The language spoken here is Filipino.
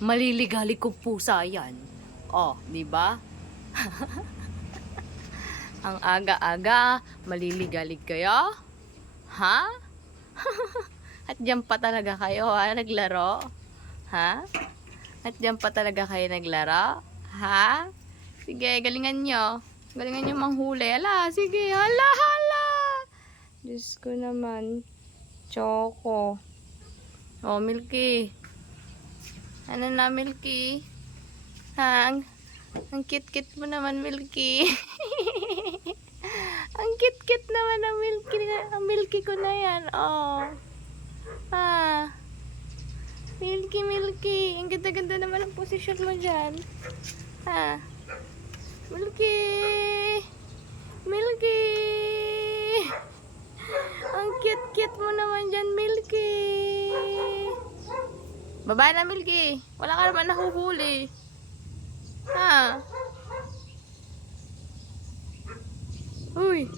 Maliligali kong pusa yan. Oh, di ba? Ang aga-aga, maliligalig kayo? Ha? At diyan pa talaga kayo, ha? Naglaro? Ha? At diyan pa talaga kayo naglaro? Ha? Sige, galingan nyo. Galingan nyo manghuli. Ala, sige. Hala, hala. Diyos ko naman. Choco. Oh, Milky. Ano na, Milky? Ha? Ang cute-cute mo naman, Milky. Ang cute-cute naman ang Milky. Ang Milky ko na yan. Oh. Ah. Milky, Milky. Ang ganda-ganda naman ang posisyon mo dyan. Ha? Milky. Milky. Ang cute-cute mo naman dyan, Milky. Baba na, Milky. Wala ka naman nahuhuli. Ha? Uy.